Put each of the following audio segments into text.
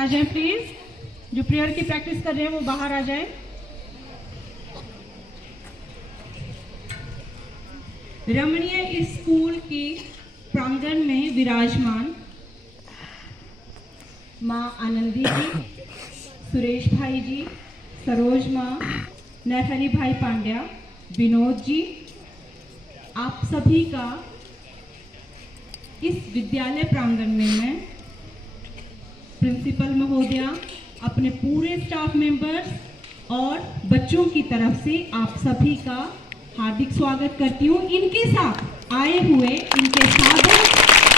आ जाएं प्लीज। जो प्रेयर की प्रैक्टिस कर रहे हैं वो बाहर आ जाएं। रमणीय स्कूल की प्रांगण में विराजमान माँ आनंदी जी, सुरेश भाई जी, सरोज माँ, नरहरि भाई पांड्या, विनोद जी, आप सभी का इस विद्यालय प्रांगण में मैं प्रिंसिपल महोदया, अपने पूरे स्टाफ मेंबर्स और बच्चों की तरफ से आप सभी का हार्दिक स्वागत करती हूँ। इनके साथ आए हुए इनके साधक,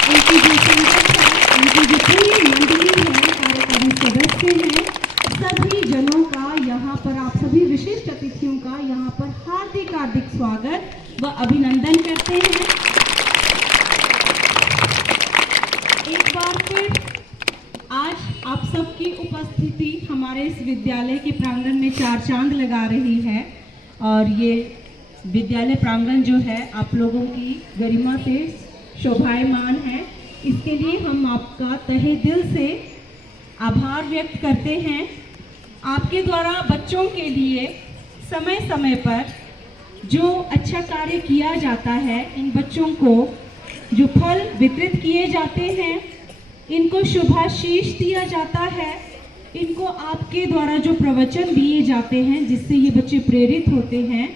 इनकी जो संगत है, इनकी जो पूरी मंडली है, कार्यकारी सदस्य हैं, सभी जनों का यहाँ पर, आप सभी विशिष्ट अतिथियों का यहाँ पर हार्दिक हार्दिक स्वागत व अभिनंदन करते हैं। एक बार फिर आज आप सबकी उपस्थिति हमारे इस विद्यालय के प्रांगण में चार चांद लगा रही है और ये विद्यालय प्रांगण जो है आप लोगों की गरिमा से शोभायमान है। इसके लिए हम आपका तहे दिल से आभार व्यक्त करते हैं। आपके द्वारा बच्चों के लिए समय समय पर जो अच्छा कार्य किया जाता है, इन बच्चों को जो फल वितरित किए जाते हैं, इनको शुभाशीष दिया जाता है, इनको आपके द्वारा जो प्रवचन दिए जाते हैं जिससे ये बच्चे प्रेरित होते हैं,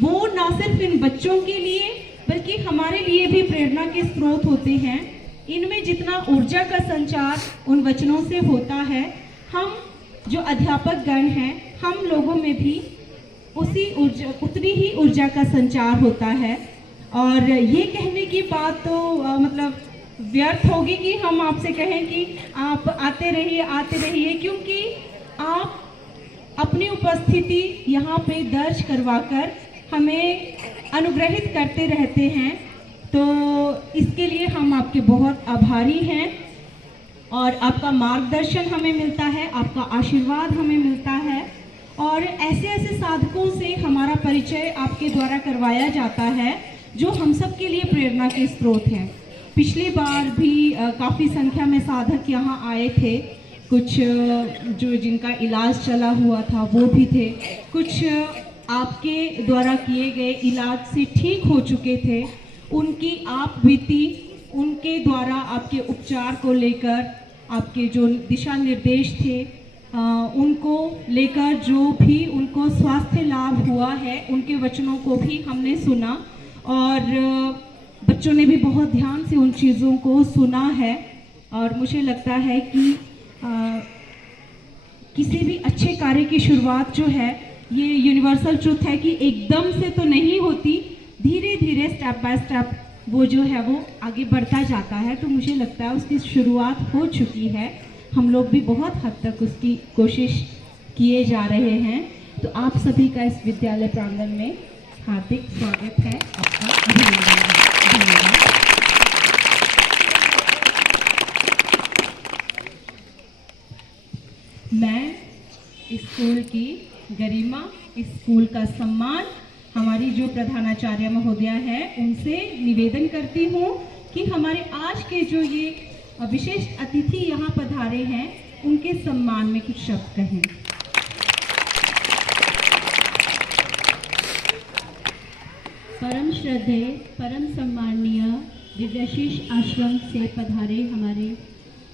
वो ना सिर्फ इन बच्चों के लिए बल्कि हमारे लिए भी प्रेरणा के स्रोत होते हैं। इनमें जितना ऊर्जा का संचार उन वचनों से होता है, हम जो अध्यापक गण हैं, हम लोगों में भी उतनी ही ऊर्जा का संचार होता है। और ये कहने की बात तो मतलब व्यर्थ होगी कि हम आपसे कहें कि आप आते रहिए, क्योंकि आप अपनी उपस्थिति यहाँ पे दर्ज करवाकर हमें अनुग्रहित करते रहते हैं, तो इसके लिए हम आपके बहुत आभारी हैं। और आपका मार्गदर्शन हमें मिलता है, आपका आशीर्वाद हमें मिलता है और ऐसे ऐसे साधकों से हमारा परिचय आपके द्वारा करवाया जाता है जो हम सब के लिए प्रेरणा के स्रोत हैं। पिछली बार भी काफ़ी संख्या में साधक यहाँ आए थे, कुछ जो जिनका इलाज चला हुआ था वो भी थे, कुछ आपके द्वारा किए गए इलाज से ठीक हो चुके थे। उनकी आप बीती, उनके द्वारा आपके उपचार को लेकर आपके जो दिशा निर्देश थे उनको लेकर जो भी उनको स्वास्थ्य लाभ हुआ है, उनके वचनों को भी हमने सुना और बच्चों ने भी बहुत ध्यान से उन चीज़ों को सुना है। और मुझे लगता है कि किसी भी अच्छे कार्य की शुरुआत जो है, ये यूनिवर्सल ट्रुथ है कि एकदम से तो नहीं होती, धीरे धीरे स्टेप बाय स्टेप वो जो है वो आगे बढ़ता जाता है। तो मुझे लगता है उसकी शुरुआत हो चुकी है, हम लोग भी बहुत हद तक उसकी कोशिश किए जा रहे हैं। तो आप सभी का इस विद्यालय प्रांगण में हार्दिक स्वागत है, आपका अभिनंदन है। धन्यवाद। मैं स्कूल की गरिमा, स्कूल का सम्मान हमारी जो प्रधानाचार्य महोदया है उनसे निवेदन करती हूँ कि हमारे आज के जो ये विशिष्ट अतिथि यहाँ पधारे हैं उनके सम्मान में कुछ शब्द कहें। परम श्रद्धेय, परम सम्माननीय दिव्याशीष आश्रम से पधारे हमारे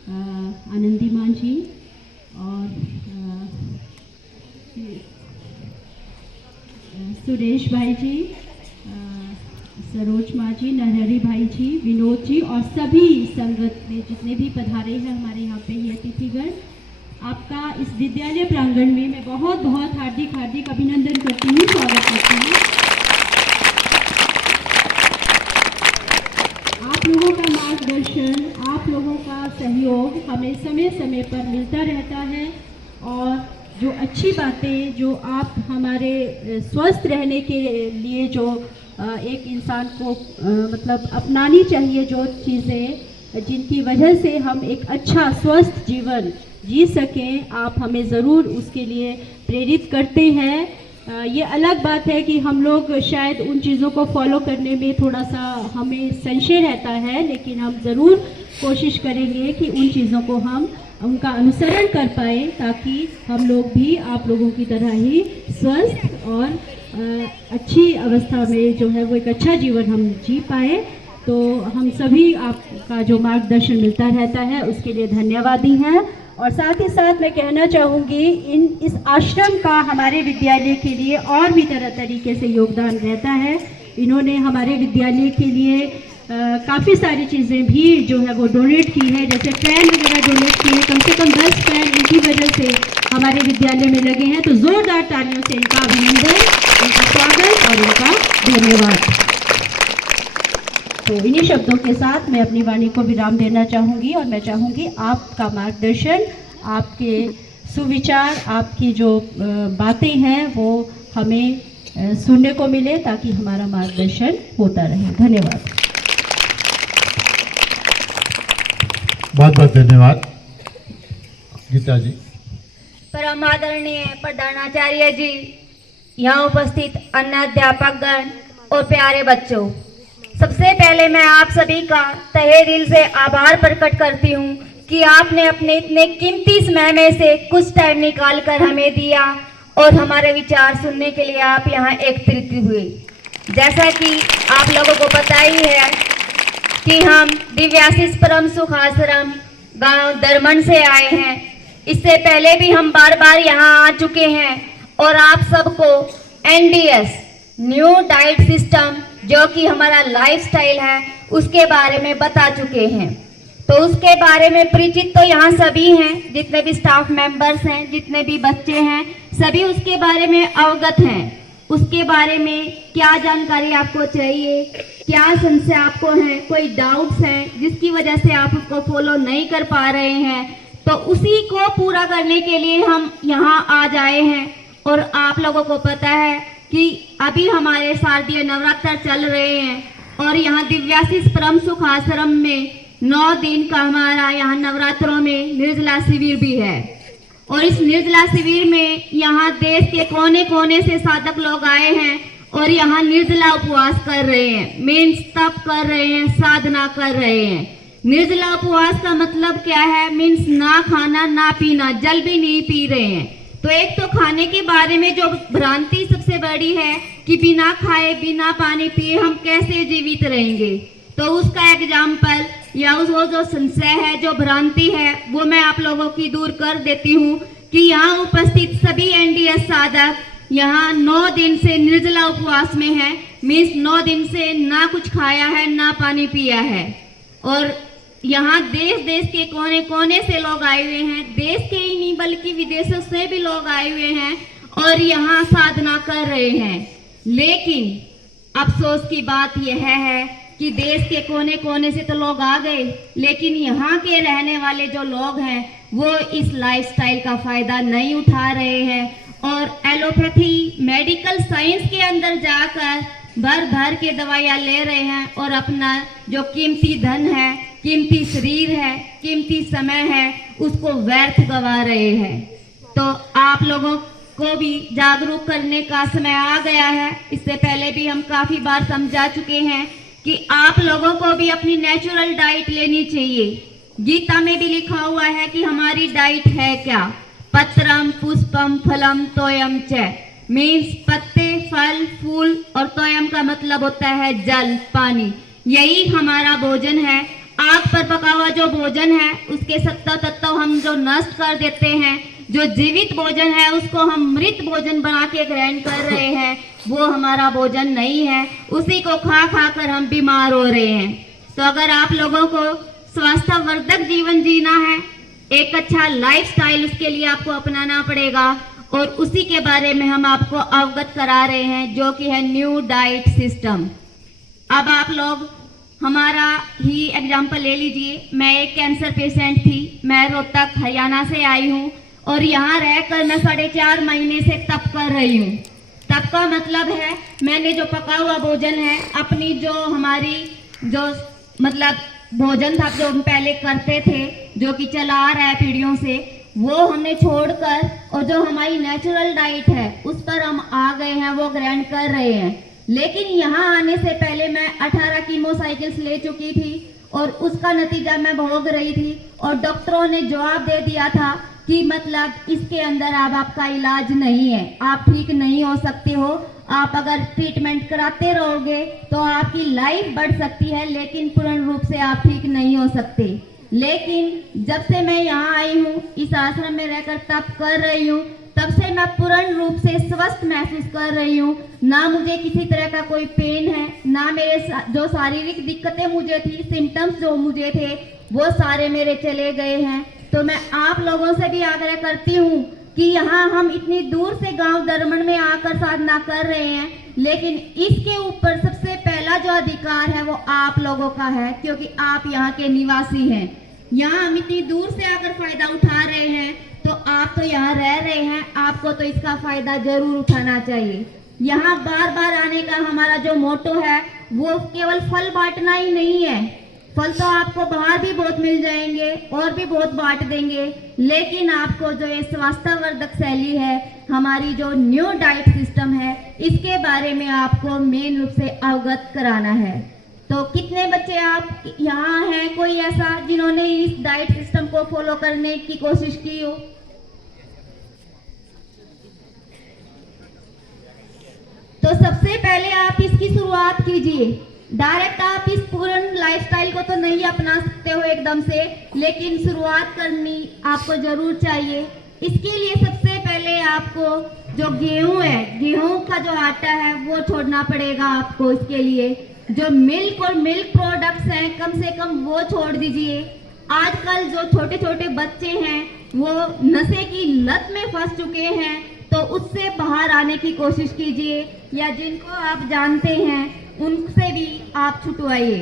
आनंदी माँ जी और सुरेश भाई जी, सरोज माँ जी, नरहरि भाई जी, विनोद जी और सभी संगत में जितने भी पधारे हैं हमारे यहाँ पे ये अतिथिगण, आपका इस विद्यालय प्रांगण में मैं बहुत बहुत हार्दिक हार्दिक अभिनंदन करती हूँ, स्वागत करती हूँ। आप लोगों का मार्गदर्शन, आप लोगों का सहयोग हमें समय समय पर मिलता रहता है और जो अच्छी बातें जो आप हमारे स्वस्थ रहने के लिए जो एक इंसान को मतलब अपनानी चाहिए, जो चीज़ें जिनकी वजह से हम एक अच्छा स्वस्थ जीवन जी सकें, आप हमें ज़रूर उसके लिए प्रेरित करते हैं। ये अलग बात है कि हम लोग शायद उन चीज़ों को फॉलो करने में थोड़ा सा हमें संशय रहता है, लेकिन हम ज़रूर कोशिश करेंगे कि उन चीज़ों को हम उनका अनुसरण कर पाए, ताकि हम लोग भी आप लोगों की तरह ही स्वस्थ और अच्छी अवस्था में जो है वो एक अच्छा जीवन हम जी पाए। तो हम सभी आपका जो मार्गदर्शन मिलता रहता है उसके लिए धन्यवादी हैं। और साथ ही साथ मैं कहना चाहूँगी इस आश्रम का हमारे विद्यालय के लिए और भी तरह तरीके से योगदान रहता है। इन्होंने हमारे विद्यालय के लिए काफ़ी सारी चीज़ें भी जो है वो डोनेट की है, जैसे फैन वगैरह डोनेट किए, कम से कम 10 फैन इनकी वजह से हमारे विद्यालय में लगे हैं। तो ज़ोरदार तालियों से इनका अभिनंदन, इनका स्वागत और इनका धन्यवाद। तो इन्हीं शब्दों के साथ मैं अपनी वाणी को विराम देना चाहूँगी और मैं चाहूँगी आपका मार्गदर्शन, आपके सुविचार, आपकी जो बातें हैं वो हमें सुनने को मिले, ताकि हमारा मार्गदर्शन होता रहे। धन्यवाद। बहुत बहुत धन्यवाद गीता जी। परम आदरणीय प्रधानाचार्य जी, यहाँ उपस्थित अन्य अध्यापकगण और प्यारे बच्चों, सबसे पहले मैं आप सभी का तहे दिल से आभार प्रकट करती हूँ कि आपने अपने इतने कीमती समय में से कुछ टाइम निकाल कर हमें दिया और हमारे विचार सुनने के लिए आप यहाँ एकत्रित हुए। जैसा कि आप लोगों को पता ही है कि हम दिव्याशीष परम सुख आश्रम गाँव दरमन से आए हैं। इससे पहले भी हम बार बार यहाँ आ चुके हैं और आप सबको NDS न्यू डाइट सिस्टम, जो कि हमारा लाइफस्टाइल है, उसके बारे में बता चुके हैं। तो उसके बारे में परिचित तो यहाँ सभी हैं, जितने भी स्टाफ मेंबर्स हैं, जितने भी बच्चे हैं, सभी उसके बारे में अवगत हैं। उसके बारे में क्या जानकारी आपको चाहिए, क्या संशय आपको है, कोई डाउट्स हैं जिसकी वजह से आप उसको फॉलो नहीं कर पा रहे हैं, तो उसी को पूरा करने के लिए हम यहाँ आ जाए हैं। और आप लोगों को पता है कि अभी हमारे शारदीय नवरात्र चल रहे हैं और यहाँ दिव्याशीष परम सुख आश्रम में 9 दिन का हमारा यहाँ नवरात्रों में निर्जला शिविर भी है। और इस निर्जला शिविर में यहाँ देश के कोने कोने से साधक लोग आए हैं और यहाँ निर्जला उपवास कर रहे हैं, मीन्स तप कर रहे हैं, साधना कर रहे हैं। निर्जला उपवास का मतलब क्या है? मीन्स ना खाना ना पीना, जल भी नहीं पी रहे हैं। तो एक तो खाने के बारे में जो भ्रांति सबसे बड़ी है कि बिना खाए बिना पानी पिए हम कैसे जीवित रहेंगे, तो उसका एग्जाम्पल या वो जो संशय है, जो भ्रांति है, वो मैं आप लोगों की दूर कर देती हूँ कि यहाँ उपस्थित सभी NDS साधक यहाँ 9 दिन से निर्जला उपवास में है। मीन्स 9 दिन से ना कुछ खाया है ना पानी पिया है। और यहाँ देश देश के कोने कोने से लोग आए हुए हैं, देश के ही नहीं बल्कि विदेशों से भी लोग आए हुए हैं और यहाँ साधना कर रहे हैं। लेकिन अफसोस की बात यह है कि देश के कोने कोने से तो लोग आ गए, लेकिन यहाँ के रहने वाले जो लोग हैं वो इस लाइफस्टाइल का फायदा नहीं उठा रहे हैं और एलोपैथी मेडिकल साइंस के अंदर जाकर भर भर के दवाइयाँ ले रहे हैं और अपना जो कीमती धन है, कीमती शरीर है, कीमती समय है, उसको व्यर्थ गवा रहे हैं। तो आप लोगों को भी जागरूक करने का समय आ गया है। इससे पहले भी हम काफी बार समझा चुके हैं कि आप लोगों को भी अपनी नेचुरल डाइट लेनी चाहिए। गीता में भी लिखा हुआ है कि हमारी डाइट है क्या? पत्रम पुष्पम फलम तोयम च, मीन्स पत्ते, फल, फूल, और तोयम का मतलब होता है जल, पानी। यही हमारा भोजन है। आग पर पका हुआ जो भोजन है उसके सत्व तत्व हम जो नष्ट कर देते हैं, जो जीवित भोजन है उसको हम मृत भोजन बना के ग्रहण कर रहे हैं, वो हमारा भोजन नहीं है। उसी को खा खा कर हम बीमार हो रहे हैं। तो अगर आप लोगों को स्वास्थ्यवर्धक जीवन जीना है, एक अच्छा लाइफस्टाइल, उसके लिए आपको अपनाना पड़ेगा और उसी के बारे में हम आपको अवगत करा रहे हैं, जो कि है न्यू डाइट सिस्टम। अब आप लोग हमारा ही एग्जाम्पल ले लीजिए। मैं एक कैंसर पेशेंट थी, मैं रोहतक हरियाणा से आई हूँ और यहाँ रहकर मैं 4.5 महीने से तप कर रही हूँ। तप का मतलब है मैंने जो पका हुआ भोजन है, अपनी जो हमारी जो मतलब भोजन था जो हम पहले करते थे, जो कि चला आ रहा है पीढ़ियों से, वो हमने छोड़कर और जो हमारी नेचुरल डाइट है उस पर हम आ गए हैं, वो ग्रहण कर रहे हैं। लेकिन यहाँ आने से पहले मैं 18 कीमोसाइकिल्स ले चुकी थी और उसका नतीजा मैं भोग रही थी और डॉक्टरों ने जवाब दे दिया था कि मतलब इसके अंदर अब आपका इलाज नहीं है, आप ठीक नहीं हो सकते हो। आप अगर ट्रीटमेंट कराते रहोगे तो आपकी लाइफ बढ़ सकती है, लेकिन पूर्ण रूप से आप ठीक नहीं हो सकते। लेकिन जब से मैं यहाँ आई हूँ, इस आश्रम में रहकर तप कर रही हूँ, तब से मैं पूर्ण रूप से स्वस्थ महसूस कर रही हूँ। ना मुझे किसी तरह का कोई पेन है, ना मेरे जो शारीरिक दिक्कतें मुझे थी, सिम्टम्स जो मुझे थे, वो सारे मेरे चले गए हैं। तो मैं आप लोगों से भी आग्रह करती हूँ कि यहाँ हम इतनी दूर से गांव दरमन में आकर साधना कर रहे हैं, लेकिन इसके ऊपर सबसे पहला जो अधिकार है वो आप लोगों का है, क्योंकि आप यहाँ के निवासी हैं। यहाँ हम इतनी दूर से आकर फायदा उठा रहे हैं, तो आप तो यहाँ रह रहे हैं, आपको तो इसका फायदा जरूर उठाना चाहिए। यहाँ बार बार आने का हमारा जो मोटो है वो केवल फल बांटना ही नहीं है। फल तो आपको बाहर भी बहुत मिल जाएंगे और भी बहुत बांट देंगे, लेकिन आपको जो ये स्वास्थ्यवर्धक शैली है, हमारी जो न्यू डाइट सिस्टम है, इसके बारे में आपको मेन रूप से अवगत कराना है। तो कितने बच्चे आप यहाँ हैं, कोई ऐसा जिन्होंने इस डाइट सिस्टम को फॉलो करने की कोशिश की हो? तो सबसे पहले आप इसकी शुरुआत कीजिए। डायरेक्ट आप इस पूर्ण लाइफस्टाइल को तो नहीं अपना सकते हो एकदम से, लेकिन शुरुआत करनी आपको जरूर चाहिए। इसके लिए सबसे पहले आपको जो गेहूं है, गेहूं का जो आटा है वो छोड़ना पड़ेगा आपको। इसके लिए जो मिल्क और मिल्क प्रोडक्ट्स हैं, कम से कम वो छोड़ दीजिए। आजकल जो छोटे छोटे बच्चे हैं वो नशे की लत में फंस चुके हैं, तो उससे बाहर आने की कोशिश कीजिए, या जिनको आप जानते हैं उनसे भी आप छुटवाइए,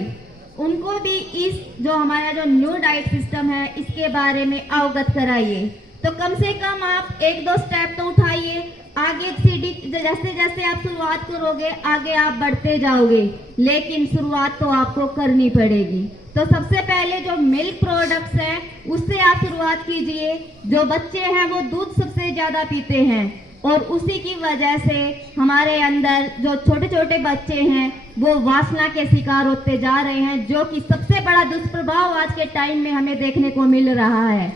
उनको भी इस जो हमारा जो न्यू डाइट सिस्टम है इसके बारे में अवगत कराइए। तो कम से कम आप 1-2 स्टेप तो उठाइए। आगे सीढ़ी जैसे जैसे आप शुरुआत करोगे, आगे आप बढ़ते जाओगे, लेकिन शुरुआत तो आपको करनी पड़ेगी। तो सबसे पहले जो मिल्क प्रोडक्ट्स हैं उससे आप शुरुआत कीजिए। जो बच्चे हैं वो दूध सबसे ज्यादा पीते हैं, और उसी की वजह से हमारे अंदर जो छोटे छोटे बच्चे हैं वो वासना के शिकार होते जा रहे हैं, जो कि सबसे बड़ा दुष्प्रभाव आज के टाइम में हमें देखने को मिल रहा है।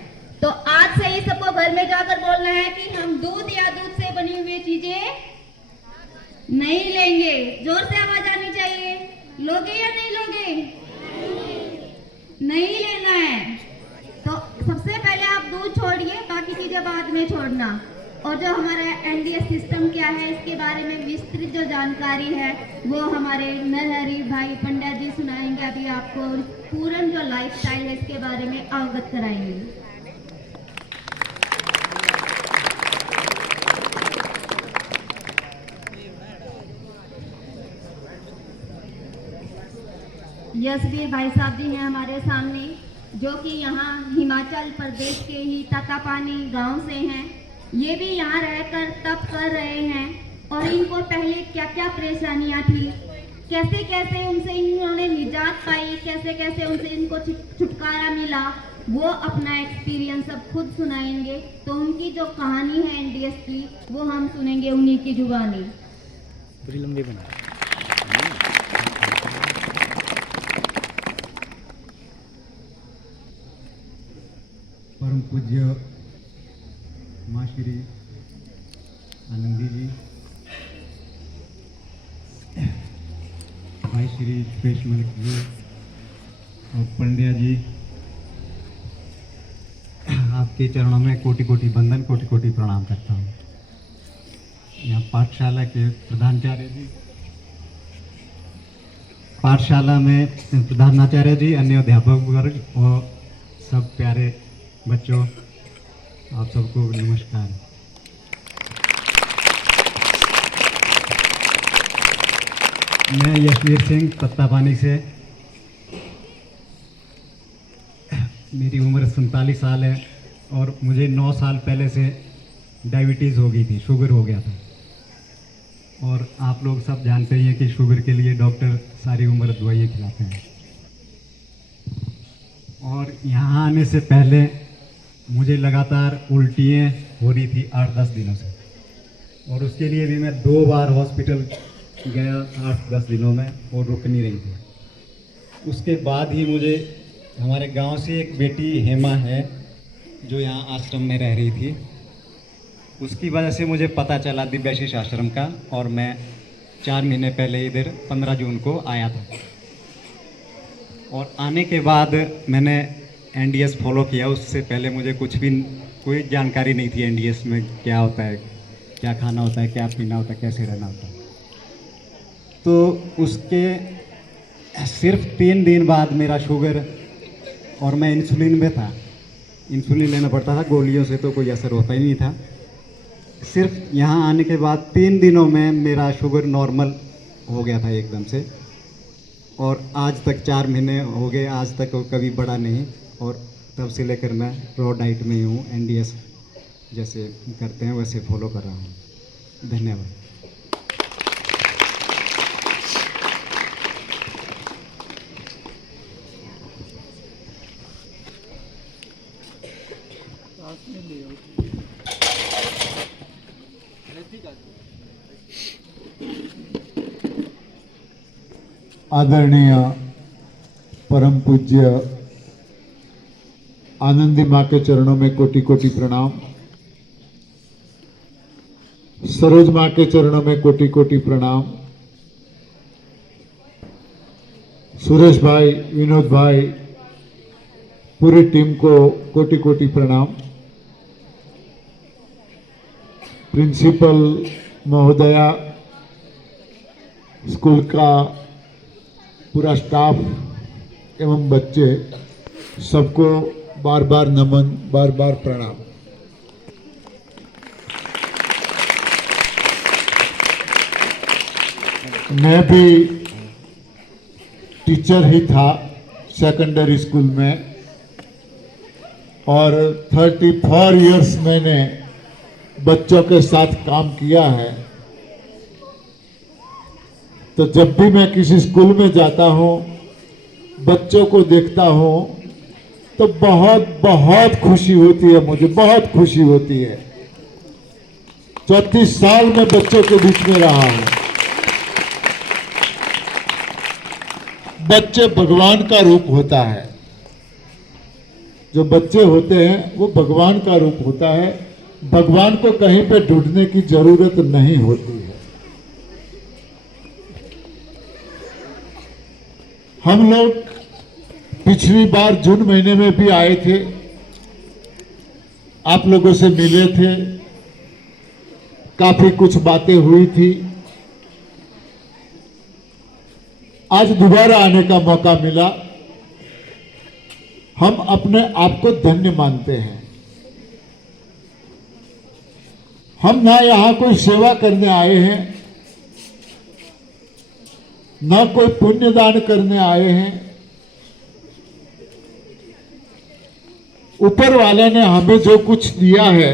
तो आज से ही सबको घर में जाकर बोलना है कि हम दूध या दूध से बनी हुई चीजें नहीं लेंगे। जोर से आवाज आनी चाहिए। लोगे या नहीं लोगे? नहीं लेना है। तो सबसे पहले आप दूध छोड़िए, बाकी चीजें बाद में छोड़ना। और जो हमारा एनडीएस सिस्टम क्या है इसके बारे में विस्तृत जो जानकारी है वो हमारे नरहरि भाई पंड्या जी सुनाएंगे अभी आपको, और पूर्ण जो लाइफस्टाइल है इसके बारे में अवगत कराएंगे। यशवीर भाई साहब जी हैं हमारे सामने, जो कि यहाँ हिमाचल प्रदेश के ही ततापानी गांव से हैं। ये भी यहाँ रहकर तप कर रहे हैं, और इनको पहले क्या क्या परेशानियाँ थी, कैसे कैसे उनसे इन्होंने निजात पाई, कैसे कैसे उनसे इनको छुटकारा मिला, वो अपना एक्सपीरियंस अब खुद सुनाएंगे। तो उनकी जो कहानी है एनडीएस की वो हम सुनेंगे उन्हीं की जुबानी। परम पूज्य माँ श्री आनंदी जी, भाई श्री पेशमल जी और पंड्या जी, आपके चरणों में कोटि कोटि वंदन, कोटि कोटि प्रणाम करता हूँ। यहाँ पाठशाला के प्रधानाचार्य जी, पाठशाला में प्रधानाचार्य जी, अन्य अध्यापक वर्ग और सब प्यारे बच्चों, आप सबको नमस्कार। मैं यशवीर सिंह तत्तापानी से, मेरी उम्र 47 साल है, और मुझे 9 साल पहले से डायबिटीज़ हो गई थी, शुगर हो गया था। और आप लोग सब जानते ही हैं कि शुगर के लिए डॉक्टर सारी उम्र दवाइयाँ खिलाते हैं। और यहाँ आने से पहले मुझे लगातार उल्टियाँ हो रही थी 8-10 दिनों से, और उसके लिए भी मैं 2 बार हॉस्पिटल गया 8-10 दिनों में, और रुक नहीं रही थी। उसके बाद ही मुझे हमारे गांव से एक बेटी हेमा है जो यहाँ आश्रम में रह रही थी। उसकी वजह से मुझे पता चला दिव्याशीष आश्रम का, और मैं 4 महीने पहले इधर 15 जून को आया था। और आने के बाद मैंने एनडीएस फॉलो किया। उससे पहले मुझे कोई जानकारी नहीं थी एनडीएस में क्या होता है, क्या खाना होता है, क्या पीना होता है, कैसे रहना होता है। तो उसके सिर्फ 3 दिन बाद मेरा शुगर, और मैं इंसुलिन में था, इंसुलिन लेना पड़ता था, गोलियों से तो कोई असर होता ही नहीं था। सिर्फ यहाँ आने के बाद 3 दिनों में मेरा शुगर नॉर्मल हो गया था एकदम से, और आज तक 4 महीने हो गए, आज तक वो कभी बढ़ा नहीं। और तब से लेकर मैं रॉ डाइट में ही हूँ, एनडीएस जैसे करते हैं वैसे फॉलो कर रहा हूँ। धन्यवाद। आदरणीय परम पूज्य आनंदी माँ के चरणों में कोटि कोटि प्रणाम। सरोज माँ के चरणों में कोटि कोटि प्रणाम। सुरेश भाई, विनोद भाई, पूरी टीम को कोटि कोटि प्रणाम। प्रिंसिपल महोदया, स्कूल का पूरा स्टाफ एवं बच्चे, सबको बार बार नमन, बार बार प्रणाम। मैं भी टीचर ही था सेकेंडरी स्कूल में, और 34 इयर्स मैंने बच्चों के साथ काम किया है। तो जब भी मैं किसी स्कूल में जाता हूँ, बच्चों को देखता हूँ, तो बहुत बहुत खुशी होती है, मुझे बहुत खुशी होती है। 34 साल में बच्चों के बीच में रहा हूँ। बच्चे भगवान का रूप होता है। जो बच्चे होते हैं वो भगवान का रूप होता है। भगवान को कहीं पे ढूंढने की जरूरत नहीं होती है। हम लोग पिछली बार जून महीने में भी आए थे, आप लोगों से मिले थे, काफी कुछ बातें हुई थी। आज दोबारा आने का मौका मिला। हम अपने आप को धन्य मानते हैं। हम ना यहां कोई सेवा करने आए हैं, ना कोई पुण्य दान करने आए हैं। ऊपर वाले ने हमें जो कुछ दिया है,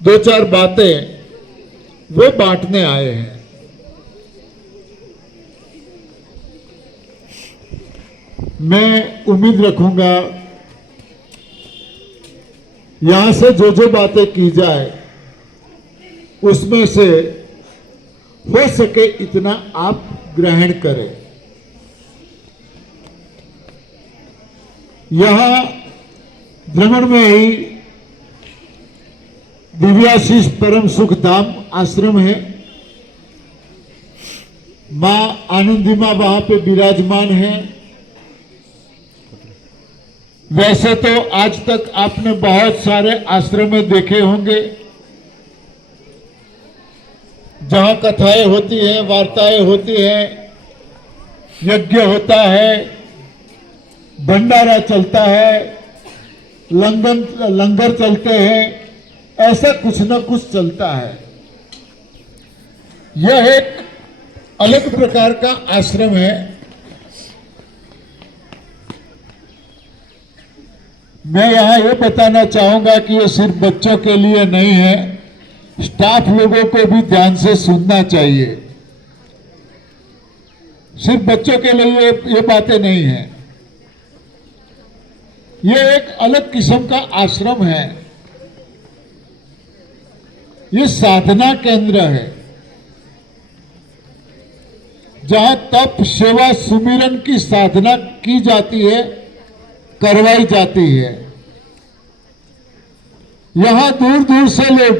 2-4 बातें वो बांटने आए हैं। मैं उम्मीद रखूंगा यहां से जो बातें की जाए उसमें से हो सके इतना आप ग्रहण करें। यहां भ्रमण में ही दिव्याशीष परम सुख धाम आश्रम है। मां आनंदी मां वहां पे विराजमान है। वैसे तो आज तक आपने बहुत सारे आश्रम देखे होंगे जहां कथाएं होती हैं, वार्ताएं होती हैं, यज्ञ होता है, भंडारा चलता है, लंगर चलते हैं, ऐसा कुछ न कुछ चलता है। यह एक अलग प्रकार का आश्रम है। मैं यहां यह बताना चाहूंगा कि यह सिर्फ बच्चों के लिए नहीं है, स्टाफ लोगों को भी ध्यान से सुनना चाहिए। सिर्फ बच्चों के लिए ये बातें नहीं है। यह एक अलग किस्म का आश्रम है। ये साधना केंद्र है। जहां तप सेवा सुमिरन की साधना की जाती है, करवाई जाती है। यहां दूर दूर से लोग,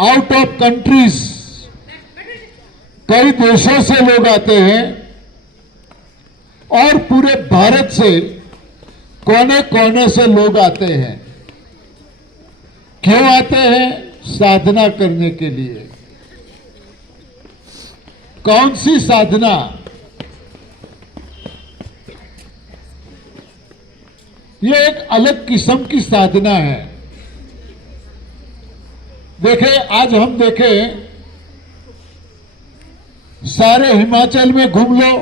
आउट ऑफ कंट्रीज, कई देशों से लोग आते हैं और पूरे भारत से कोने कोने से लोग आते हैं। क्यों आते हैं? साधना करने के लिए। कौन सी साधना? ये एक अलग किस्म की साधना है। देखें, आज हम देखें, सारे हिमाचल में घूम लो,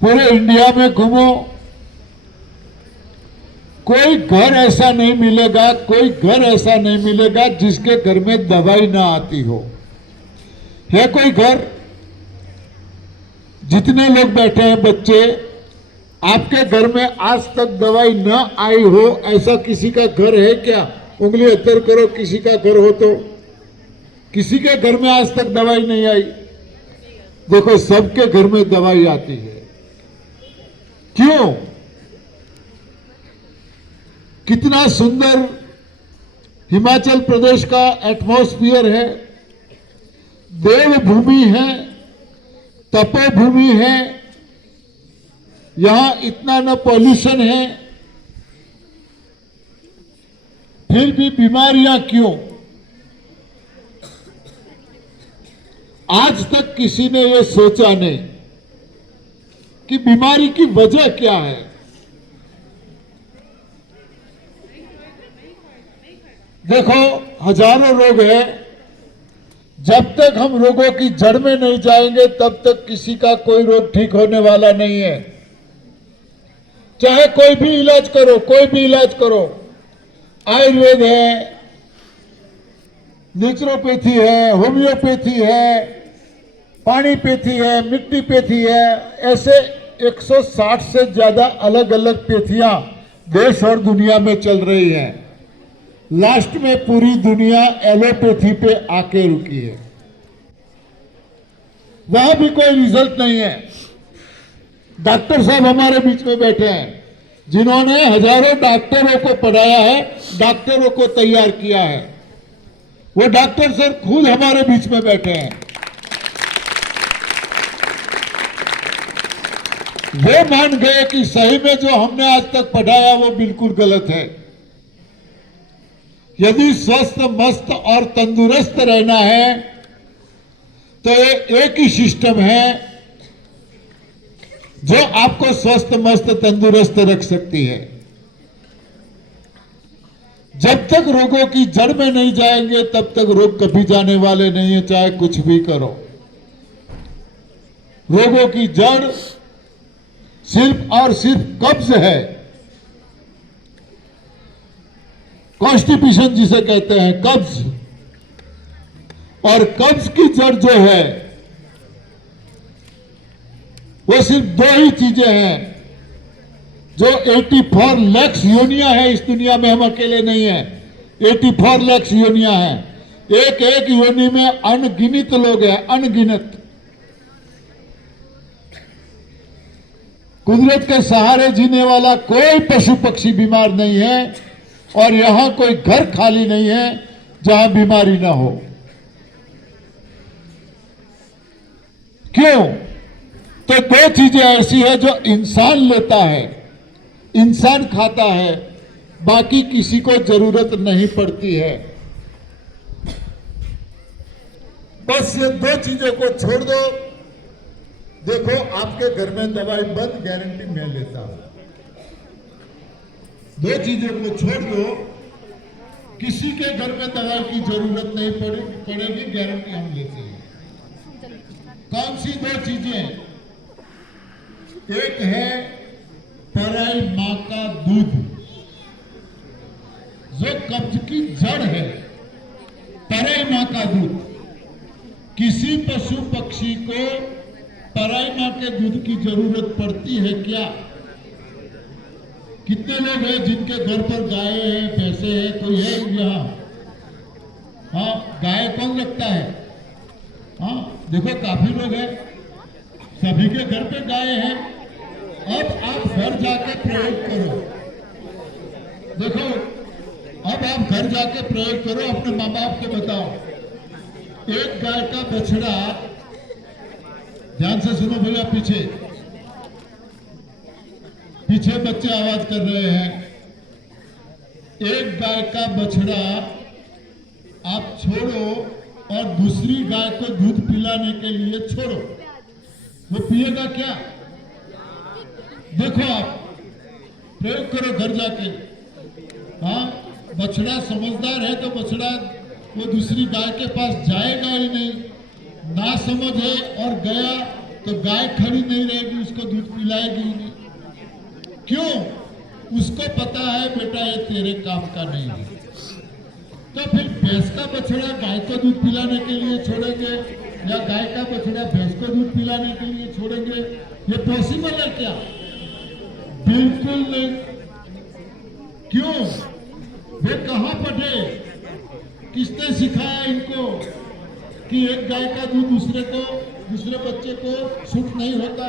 पूरे इंडिया में घूमो, कोई घर ऐसा नहीं मिलेगा, कोई घर ऐसा नहीं मिलेगा जिसके घर में दवाई ना आती हो। है कोई घर? जितने लोग बैठे हैं बच्चे, आपके घर में आज तक दवाई ना आई हो ऐसा किसी का घर है क्या? उंगली ऊपर करो, किसी का घर हो तो। किसी के घर में आज तक दवाई नहीं आई? देखो, सबके घर में दवाई आती है। क्यों? कितना सुंदर हिमाचल प्रदेश का एटमॉस्फियर है, देवभूमि है, तपोभूमि है, यहां इतना न पॉल्यूशन है, फिर भी बीमारियां क्यों? आज तक किसी ने यह सोचा नहीं कि बीमारी की वजह क्या है। देखो, हजारों रोग हैं, जब तक हम रोगों की जड़ में नहीं जाएंगे तब तक किसी का कोई रोग ठीक होने वाला नहीं है। चाहे कोई भी इलाज करो, कोई भी इलाज करो, आयुर्वेद है, नेचुरोपैथी है, होम्योपैथी है, पानीपैथी है, मिट्टी पैथी है, ऐसे 160 से ज्यादा अलग अलग पैथियां देश और दुनिया में चल रही हैं। लास्ट में पूरी दुनिया एलोपैथी पे आके रुकी है। वहां भी कोई रिजल्ट नहीं है। डॉक्टर साहब हमारे बीच में बैठे हैं, जिन्होंने हजारों डॉक्टरों को पढ़ाया है, डॉक्टरों को तैयार किया है। वो डॉक्टर सर खुद हमारे बीच में बैठे हैं। वो मान गए कि सही में जो हमने आज तक पढ़ाया वो बिल्कुल गलत है। यदि स्वस्थ, मस्त और तंदुरुस्त रहना है तो ये एक ही सिस्टम है जो आपको स्वस्थ, मस्त, तंदुरुस्त रख सकती है। जब तक रोगों की जड़ में नहीं जाएंगे तब तक रोग कभी जाने वाले नहीं है, चाहे कुछ भी करो। रोगों की जड़ सिर्फ और सिर्फ कब्ज है, कॉन्स्टिपेशन जिसे कहते हैं, कब्ज। और कब्ज की जड़ जो है वो सिर्फ दो ही चीजें हैं, जो 84 लाख योनियां है इस दुनिया में, हम अकेले नहीं है, 84 लाख योनियां हैं। एक एक योनि में अनगिनत लोग हैं, अनगिनत। कुदरत के सहारे जीने वाला कोई पशु पक्षी बीमार नहीं है और यहां कोई घर खाली नहीं है जहां बीमारी ना हो। क्यों? तो दो चीजें ऐसी है जो इंसान लेता है, इंसान खाता है, बाकी किसी को जरूरत नहीं पड़ती है। बस ये दो चीजों को छोड़ दो, देखो आपके घर में दवाई बंद, गारंटी मैं लेता हूं। दो चीजों को छोड़ दो, किसी के घर में दवाई की जरूरत नहीं पड़ेगी, गारंटी हम लेते हैं। कौन सी दो चीजें? एक है पराई मां का दूध, जो कब्ज की जड़ है। पराई मां का दूध। किसी पशु पक्षी को पराई मां के दूध की जरूरत पड़ती है क्या? कितने लोग हैं जिनके घर पर गाय है, भैंसे है? कोई है यहाँ? हाँ, गाय कौन रखता है? हाँ देखो काफी लोग हैं, सभी के घर पे गाय हैं। अब आप घर जाके प्रयोग करो। देखो अब आप घर जाके प्रयोग करो, अपने माँ बाप को बताओ। एक गाय का बछड़ा, ध्यान से सुनो भैया, पीछे पीछे बच्चे आवाज कर रहे हैं। एक गाय का बछड़ा आप छोड़ो और दूसरी गाय को दूध पिलाने के लिए छोड़ो, वो पिएगा क्या? देखो आप प्रयोग करो घर जाके। हाँ, बछड़ा समझदार है तो बछड़ा वो दूसरी गाय के पास जाएगा ही नहीं। ना समझ है और गया तो गाय खड़ी नहीं रहेगी, उसको दूध पिलाएगी ही नहीं। क्यों? उसको पता है बेटा ये तेरे काम का नहीं है। तो फिर भैंस का बछड़ा गाय को दूध पिलाने के लिए छोड़ेंगे या गाय का बछड़ा भैंस को दूध पिलाने के लिए छोड़ेंगे? ये पॉसिबल है क्या? बिल्कुल नहीं। क्यों? वे कहाँ पढ़े? किसने सिखाया इनको कि एक गाय का दूध दूसरे बच्चे को सूट नहीं होता?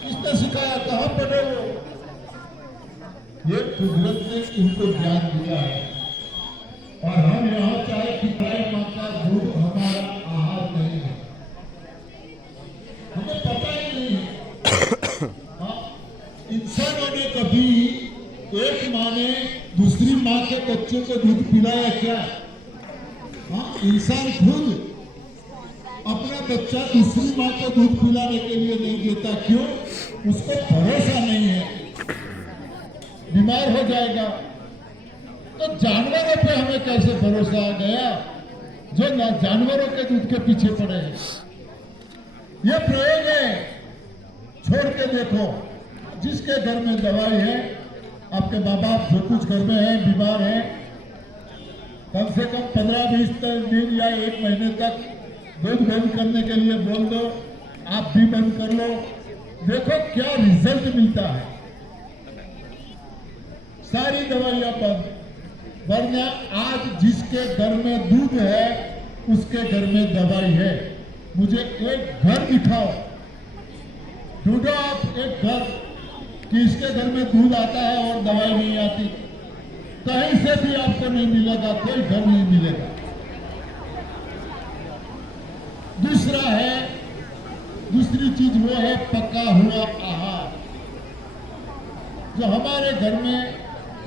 किसने सिखाया? कहाँ पढ़े वो? ये कुदरत ने इनको ज्ञान दिया है। और हम यहाँ चाहे कि गाय माँ का दूध हमारा आहार नहीं है, हमें पता ही नहीं है। हाँ, इंसानों ने कभी एक माँ ने दूसरी माँ के बच्चे को दूध पिलाया क्या? हाँ, इंसान खुद अपना बच्चा दूसरी माँ को दूध पिलाने के लिए नहीं देता। क्यों? उसको भरोसा नहीं है, बीमार हो जाएगा। तो जानवरों पे हमें कैसे भरोसा आ गया जो ना जानवरों के दूध के पीछे पड़े हैं? ये प्रयोग है, छोड़ के देखो। जिसके घर में दवाई है, आपके माँ बाप जो कुछ घर में है बीमार है, कम से कम 15-20 दिन या 1 महीने तक दूध बंद करने के लिए बोल दो, आप भी बंद कर लो, देखो क्या रिजल्ट मिलता है। सारी दवाइयां बंद। वरना आज जिसके घर में दूध है उसके घर में दवाई है। मुझे एक घर दिखाओ, ढूंढो आप एक घर कि इसके घर में दूध आता है और दवाई नहीं आती। कहीं से भी आपको नहीं मिलेगा, कोई घर नहीं मिलेगा। दूसरी चीज वो है पका हुआ आहार। जो हमारे घर में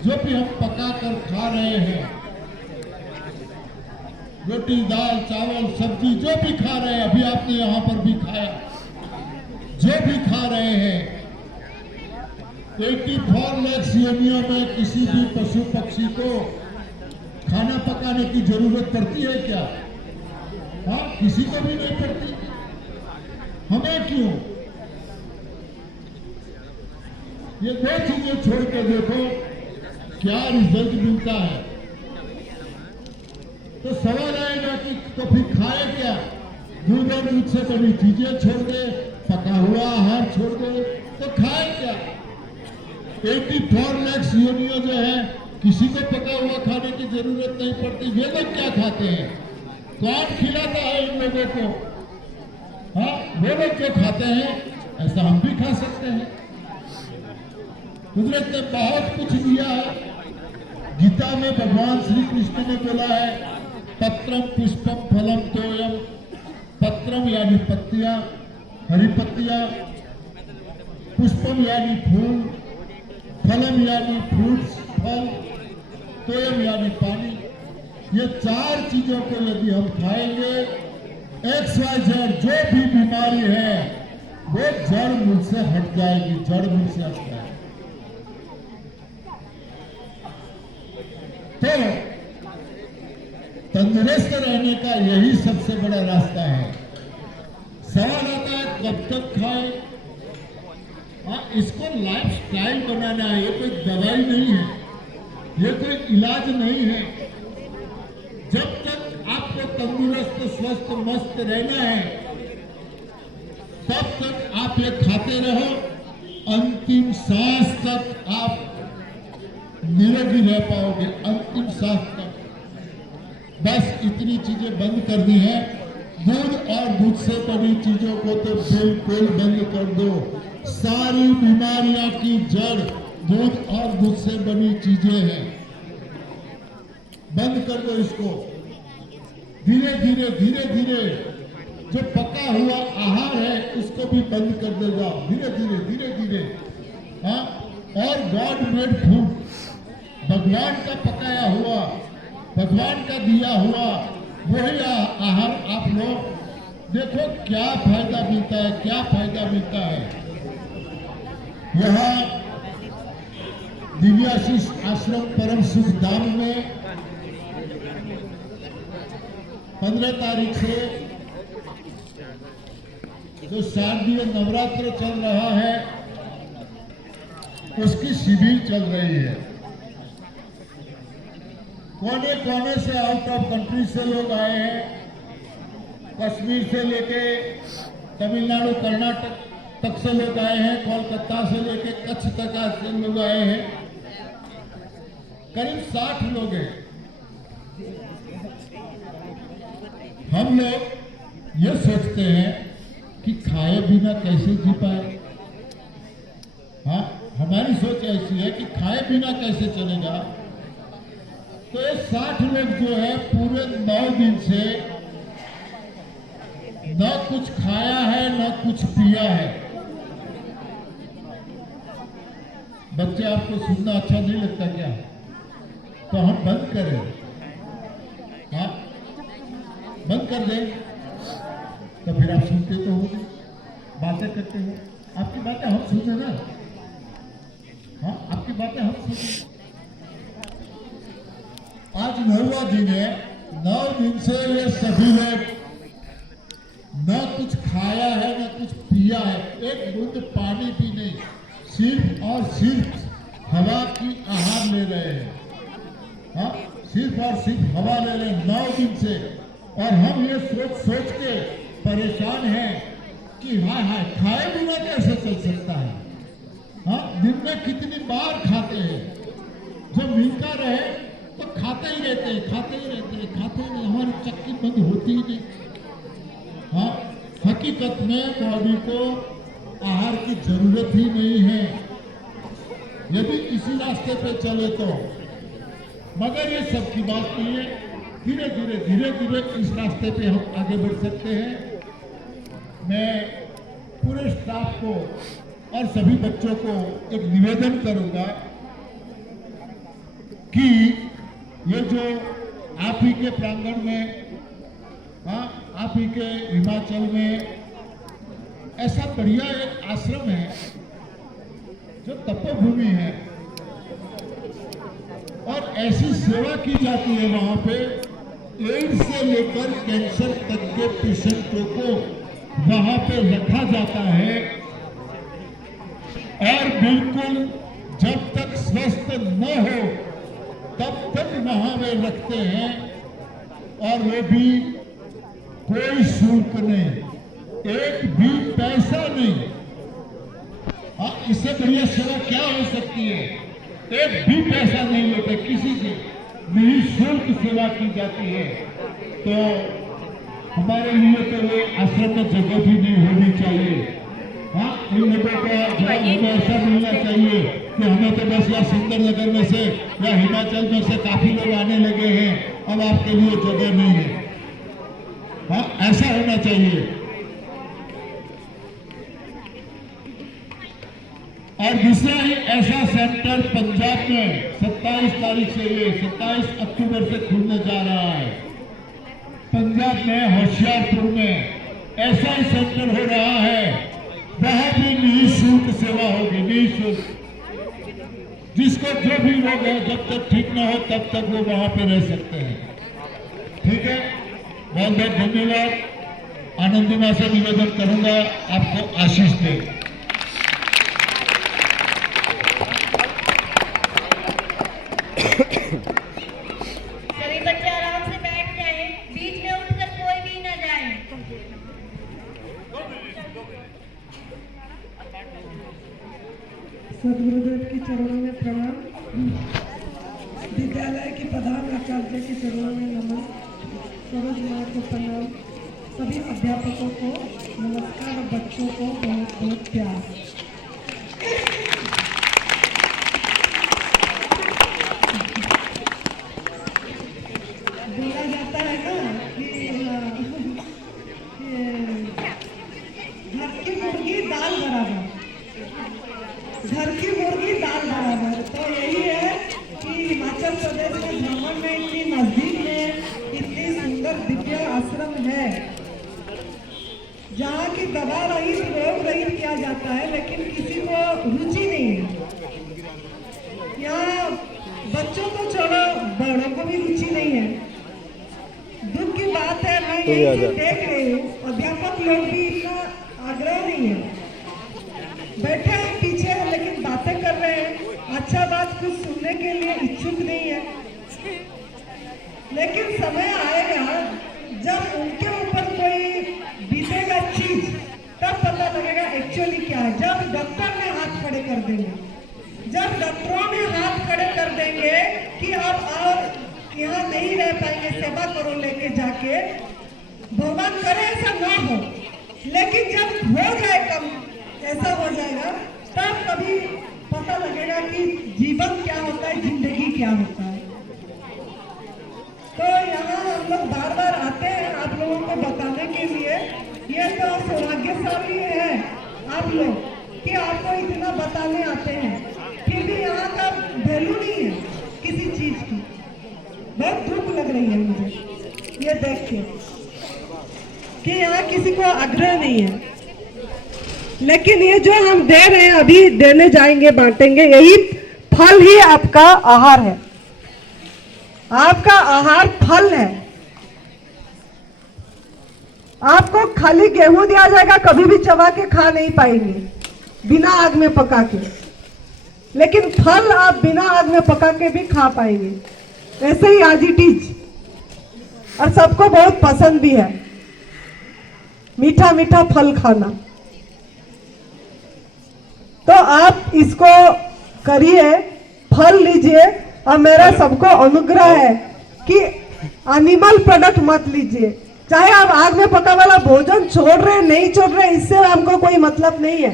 जो भी हम पका कर खा रहे हैं, रोटी दाल चावल सब्जी जो भी खा रहे हैं, अभी आपने यहाँ पर भी खाया, जो भी खा रहे हैं, 84 लाख योनियों में किसी भी पशु पक्षी को खाना पकाने की जरूरत पड़ती है क्या? हाँ, किसी को भी नहीं पड़ती। हमें क्यों? ये दो चीजें छोड़ के देखो क्या रिजल्ट मिलता है। तो सवाल आएगा कि तो फिर खाए क्या? दूध और दूध से बड़ी चीजें छोड़ दे, पका हुआ आहार छोड़ दे, तो खाए क्या? 84 लाख योनियों जो है, किसी को पका हुआ खाने की जरूरत नहीं पड़ती। वे लोग क्या खाते हैं? कौन खिलाता है इन लोगों को? हाँ, वो लोग जो खाते हैं ऐसा हम भी खा सकते हैं। कुदरत ने बहुत कुछ दिया है। गीता में भगवान श्री कृष्ण ने बोला है, पत्रम पुष्पम फलम तोयम। पत्रम यानी पत्तियां, हरी पत्तियां, पुष्पम यानी फूल, फलम यानी फ्रूट्स फल, तोयम यानी पानी। ये 4 चीजों को यदि हम खाएंगे, XYZ जो भी बीमारी है वो जड़ मूल से हट जाएगी, जड़ मूल से हट जाएगी। तो तंदुरुस्त रहने का यही सबसे बड़ा रास्ता है। सवाल आता है कब तक खाए? हाँ, इसको लाइफ स्टाइल बनाना है। ये कोई दवाई नहीं है, ये कोई इलाज नहीं है। जब तक आपको तंदुरुस्त स्वस्थ मस्त रहना है, तब तक आप ये खाते रहो। अंतिम सांस तक आप निरोगी रह पाओगे, अंतिम सांस तक। बस इतनी चीजें बंद कर दी है। दूध और दूध से बनी चीजों को तो बिल्कुल बंद कर दो। सारी बीमारियां की जड़ दूध और दूध से बनी चीजें हैं। बंद कर दो इसको। धीरे धीरे धीरे धीरे जो पका हुआ आहार है उसको भी बंद कर देगा। धीरे धीरे धीरे धीरे। हाँ, और गॉड मेड फूड, भगवान का पकाया हुआ, भगवान का दिया हुआ वही आहार आप लोग देखो क्या फायदा मिलता है, क्या फायदा मिलता है। यहाँ दिव्याशीष आश्रम परम सुख धाम में 15 तारीख से जो शारदीय नवरात्र चल रहा है उसकी शिविर चल रही है। कोने कोने से आउट ऑफ कंट्री से लोग आए हैं। कश्मीर से लेके तमिलनाडु कर्नाटक तक से लोग आए हैं। कोलकाता से लेके कच्छ तक से लोग आए हैं। करीब 60 लोग हैं। हम लोग ये सोचते हैं कि खाए बिना कैसे जी पाए। हाँ, हमारी सोच ऐसी है कि खाए बिना कैसे चलेगा। तो ये 60 लोग जो है पूरे 9 दिन से न कुछ खाया है न कुछ पिया है। बच्चे आपको सुनना अच्छा नहीं लगता क्या? तो हम बंद करें। हाँ, बंद कर दें तो फिर आप सुनते तो हो, बातें करते हो। आपकी बातें हम सुने ना। हाँ, आपकी बातें हम सुने। आज 9वां दिन है। 9 दिन से ये सभी लोग न कुछ खाया है न कुछ पिया है। एक बूंद पानी भी नहीं, सिर्फ और सिर्फ हवा की आहार ले रहे हैं। हाँ, सिर्फ और सिर्फ हवा ले रहे हैं 9 दिन से। और हम ये सोच सोच के परेशान हैं कि हाय हाय खाए बिना कैसे चल सकता है। हाँ, दिन में कितनी बार खाते हैं। जब मिलता रहे तो खाते ही रहते हैं, खाते ही रहते हैं, खाते ही रहते। हमारी चक्की बंद होती ही नहीं। हाँ, हकीकत में बॉडी को आहार की जरूरत ही नहीं है यदि इसी रास्ते पे चले तो। मगर ये सब की बात नहीं है। धीरे धीरे धीरे धीरे इस रास्ते पे हम आगे बढ़ सकते हैं। मैं पूरे स्टाफ को और सभी बच्चों को एक निवेदन करूंगा कि ये जो आप ही के प्रांगण में, हाँ, आप ही के हिमाचल में ऐसा बढ़िया एक आश्रम है जो तपोभूमि है और ऐसी सेवा की जाती है। वहां पे एड्स से लेकर कैंसर तक के पेशेंटों को वहां पे रखा जाता है और बिल्कुल जब तक स्वस्थ न हो तब तक वहां वे रखते हैं और वो भी कोई शुल्क नहीं, एक भी पैसा नहीं। इससे बढ़िया सेवा क्या हो सकती है? एक भी पैसा नहीं लेते, किसी से निःशुल्क सेवा की जाती है। तो हमारे लिए तो ये आश्रम में जगह भी नहीं होनी चाहिए। हाँ, इन लोगों का जवाब हमें ऐसा मिलना चाहिए कि हमें तो बस या सुंदरनगर में से या हिमाचल में से काफी लोग आने लगे हैं, अब आपके लिए जगह नहीं है। हाँ, ऐसा होना चाहिए। और दूसरा ही ऐसा सेंटर पंजाब में 27 तारीख से, ये 27 अक्टूबर से खुलने जा रहा है। पंजाब में होशियारपुर में ऐसा ही सेंटर हो रहा है। वहां भी निःशुल्क सेवा होगी, निःशुल्क। जिसको जो भी रोग है जब तक ठीक ना हो तब तक वो वहां पे रह सकते हैं। ठीक है, बहुत बहुत धन्यवाद। आनंदिमा से निवेदन करूंगा आपको आशीष दे। सभी बच्चे आराम से बैठ जाएं, बीच में उठकर कोई भी न जाए। सदगुरुदेव के चरणों में प्रणाम। विद्यालय के प्रधान आचार्य के चरणों में नमन। सूरज माँ को प्रणाम, सभी अध्यापकों को नमस्कार और बच्चों को बहुत बहुत प्यार। बोला जाता है ना कि घर की मुर्गी दाल बराबर, घर की मुर्गी दाल बराबर। तो यही है कि हिमाचल प्रदेश में भ्रमण में इतनी नजदीक में इतनी सुंदर दिव्य आश्रम है जहाँ की दवा रहित रोग रहित किया जाता है, लेकिन किसी को रुचि नहीं है। यहाँ बच्चों को छोड़ो बड़ों को भी रुचि नहीं है। दुख की बात है, मैं यही चीज देख रही हूँ, अध्यापक लोग भी इतना आग्रह नहीं है, बैठे हैं पीछे लेकिन बातें कर रहे हैं, अच्छा बात कुछ सुनने के लिए इच्छुक नहीं है। लेकिन समय आएगा जब उनके ऊपर कोई बीतेगा चीज, तब पता लगेगा एक्चुअली क्या है। जब डॉक्टर ने हाथ खड़े कर देंगे, जब डॉक्टरों ने हाथ खड़े कर देंगे कि अब और यहाँ नहीं रह पाएंगे, सेवा करो लेके जाके, भगवान करे ऐसा ना हो, लेकिन जब हो जाए कम ऐसा हो जाएगा, तब कभी पता लगेगा कि जीवन क्या होता है, जिंदगी क्या होता है। तो यहाँ हम लोग बार बार आते हैं आप लोगों को बताने के लिए। ये तो सौभाग्यशाली है आप लोग कि आपको इतना बताने आते हैं, फिर भी यहाँ का वैल्यू नहीं है किसी चीज की। बहुत दुख लग रही है मुझे ये देख के कि यहाँ किसी को आग्रह नहीं है। लेकिन ये जो हम दे रहे हैं, अभी देने जाएंगे, बांटेंगे, यही फल ही आपका आहार है। आपका आहार फल है। आपको खाली गेहूं दिया जाएगा, कभी भी चबा के खा नहीं पाएंगे बिना आग में पका के, लेकिन फल आप बिना आग में पका के भी खा पाएंगे, ऐसे ही आज इट इज। और सबको बहुत पसंद भी है मीठा मीठा फल खाना। तो आप इसको करिए, फल लीजिए। और मेरा सबको अनुग्रह है कि एनिमल प्रोडक्ट मत लीजिए। चाहे आप आग में पका वाला भोजन छोड़ रहे नहीं छोड़ रहे, इससे हमको कोई मतलब नहीं है,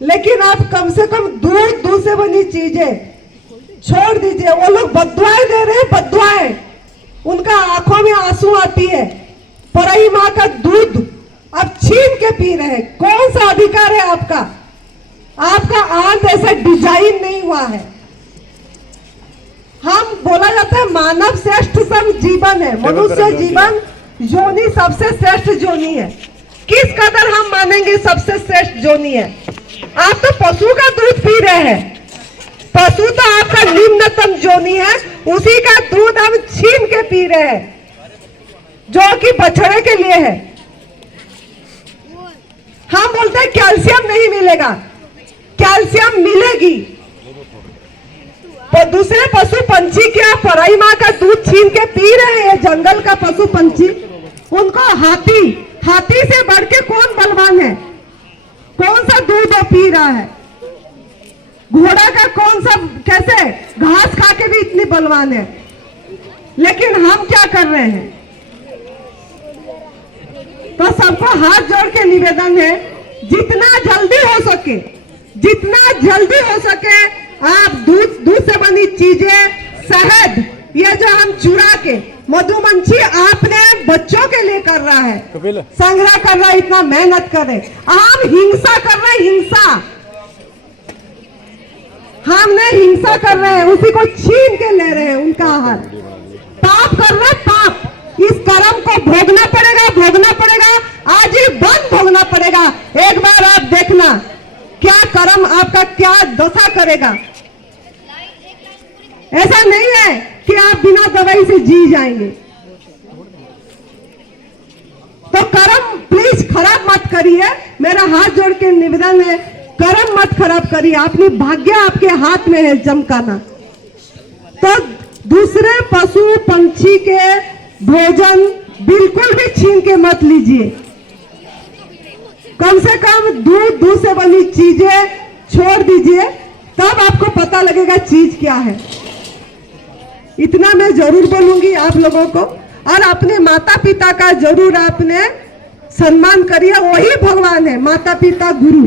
लेकिन आप कम से कम दूध से बनी चीजें छोड़ दीजिए। वो लोग बद्दुआएं दे रहे हैं, बद्दुआएं, उनका आंखों में आंसू आती है। पराई माँ का दूध आप छीन के पी रहे हैं। कौन सा अधिकार है आपका? आपका आंत ऐसा डिजाइन नहीं हुआ है। हम बोला जाता है मानव श्रेष्ठ सब जीवन है, मनुष्य जीवन योनि सबसे श्रेष्ठ योनि है। किस कदर हम मानेंगे सबसे श्रेष्ठ योनि है? आप तो पशु का दूध पी रहे हैं, पशु तो आपका निम्नतम योनि है, उसी का दूध हम छीन के पी रहे हैं जो कि बछड़े के लिए है। हम बोलते हैं कैल्शियम नहीं मिलेगा, कैल्शियम मिलेगी। तो दूसरे पशु पंछी क्या पराई माँ का दूध छीन के पी रहे हैं? जंगल का पशु पंछी, उनको हाथी से बढ़ के कौन बलवान है? कौन सा दूध वो पी रहा है? घोड़ा का कौन सा, कैसे घास खा के भी इतनी बलवान है। लेकिन हम क्या कर रहे हैं? तो सबको हाथ जोड़ के निवेदन है, जितना जल्दी हो सके आप दूध से बनी चीजें, शहद, ये जो हम चुरा के मधुमक्खी आपने बच्चों के लिए कर रहा है, संग्रह कर रहा है, इतना मेहनत कर रहे, हम हिंसा कर रहे हैं। हमने हिंसा कर रहे हैं, उसी को छीन के ले रहे हैं उनका आहार। पाप कर रहे हैं, पाप। इस कर्म को भोगना पड़ेगा, आजीवन भोगना पड़ेगा। एक बार आप देखना क्या कर्म आपका क्या दशा करेगा। ऐसा नहीं है कि आप बिना दवाई से जी जाएंगे। तो कर्म प्लीज खराब मत करिए, मेरा हाथ जोड़ के निवेदन है, कर्म मत खराब करिए। अपनी भाग्य आपके हाथ में है चमकाना। तो दूसरे पशु पंछी के भोजन बिल्कुल भी छीन के मत लीजिए। कम से कम दूध से बनी चीजें छोड़ दीजिए, तब आपको पता लगेगा चीज क्या है। इतना मैं जरूर बोलूंगी आप लोगों को। और अपने माता पिता का जरूर आपने सम्मान करिए, वही भगवान है, माता पिता गुरु।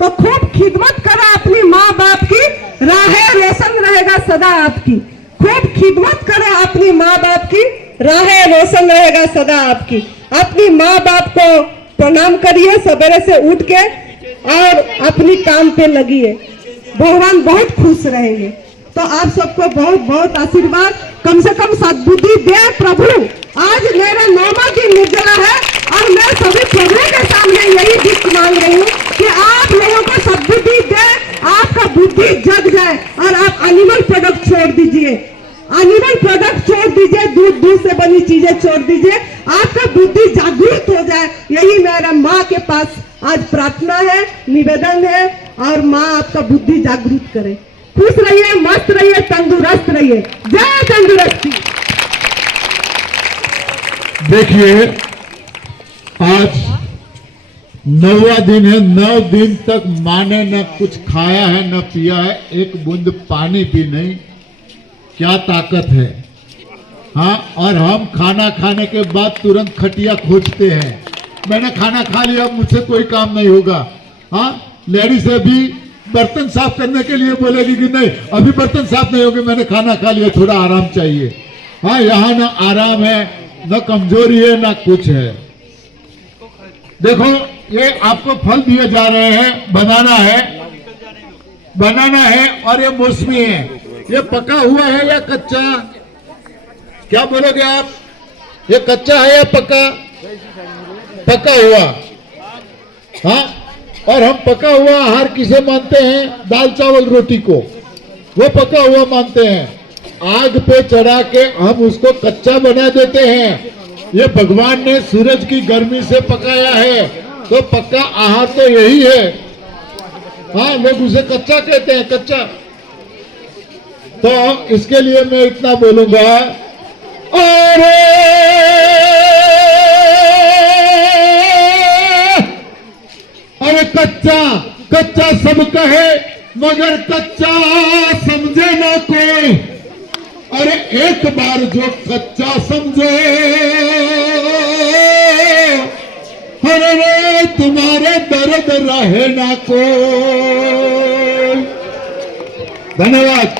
तो खूब खिदमत करो अपनी माँ बाप की, राहें रोशन रहेगा सदा आपकी। खूब खिदमत करो अपनी माँ बाप की, राहें रोशन रहेगा सदा आपकी। अपनी माँ बाप को प्रणाम करिए सवेरे से उठ के और अपनी काम पे लगिए, भगवान बहुत खुश रहेंगे। तो आप सबको बहुत बहुत आशीर्वाद, कम से कम सद्बुद्धि दे प्रभु। आज मेरा 9वां दिन निर्जला है और मैं सभी प्रभु के सामने यही भिख मांग रही हूँ कि आप लोगों को सद्बुद्धि दे, आपका बुद्धि जग जाए और आप एनिमल प्रोडक्ट छोड़ दीजिए, एनिमल प्रोडक्ट छोड़ दीजिए, दूध से बनी चीजें छोड़ दीजिए, आपका बुद्धि जागृत हो जाए। यही मेरा माँ के पास आज प्रार्थना है, निवेदन है, और माँ आपका बुद्धि जागृत करे। खुश रहिए, मस्त रहिए, तंदुरुस्त रहिए। जय तंदुरुस्ती। देखिए आज 9वां दिन है, 9 दिन तक माँ ने न कुछ खाया है न पिया है, एक बूंद पानी भी नहीं। क्या ताकत है। हाँ, और हम खाना खाने के बाद तुरंत खटिया खोजते हैं, मैंने खाना खा लिया, मुझसे कोई काम नहीं होगा। हाँ, लेडीज से भी बर्तन साफ करने के लिए बोलेगी कि नहीं अभी बर्तन साफ नहीं होंगे, मैंने खाना खा लिया, थोड़ा आराम चाहिए। हाँ, यहाँ ना आराम है, न कमजोरी है, ना कुछ है। देखो ये आपको फल दिए जा रहे हैं, बनाना है और ये मौसमी है। ये पका हुआ है या कच्चा? क्या बोलोगे आप? ये कच्चा है या पका? पका हुआ। हाँ, और हम पका हुआ आहार किसे मानते हैं? दाल चावल रोटी को, वो पका हुआ मानते हैं। आग पे चढ़ा के हम उसको कच्चा बना देते हैं। ये भगवान ने सूरज की गर्मी से पकाया है, तो पक्का आहार तो यही है। हाँ, लोग उसे कच्चा कहते हैं, कच्चा। तो इसके लिए मैं इतना बोलूंगा, अरे कच्चा कच्चा सब कहे मगर कच्चा समझे ना कोई। अरे एक बार जो कच्चा समझे, अरे तुम्हारे दर्द रहे ना कोई। धन्यवाद।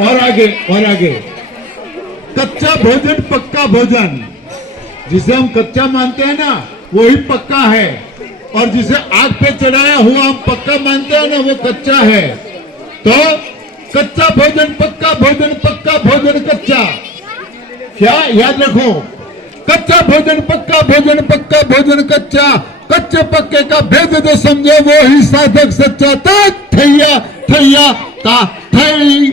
और आगे कच्चा भोजन पक्का भोजन, जिसे हम कच्चा मानते हैं ना वही पक्का है, और जिसे आग पे चढ़ाया हुआ हम पक्का मानते हैं ना वो कच्चा है। तो कच्चा भोजन पक्का भोजन, पक्का भोजन कच्चा। क्या याद रखो, कच्चा भोजन पक्का भोजन, पक्का भोजन कच्चा। कच्चे पक्के का भेद जो समझे वो ही साधक सच्चा। ता थैया थैया ता थई।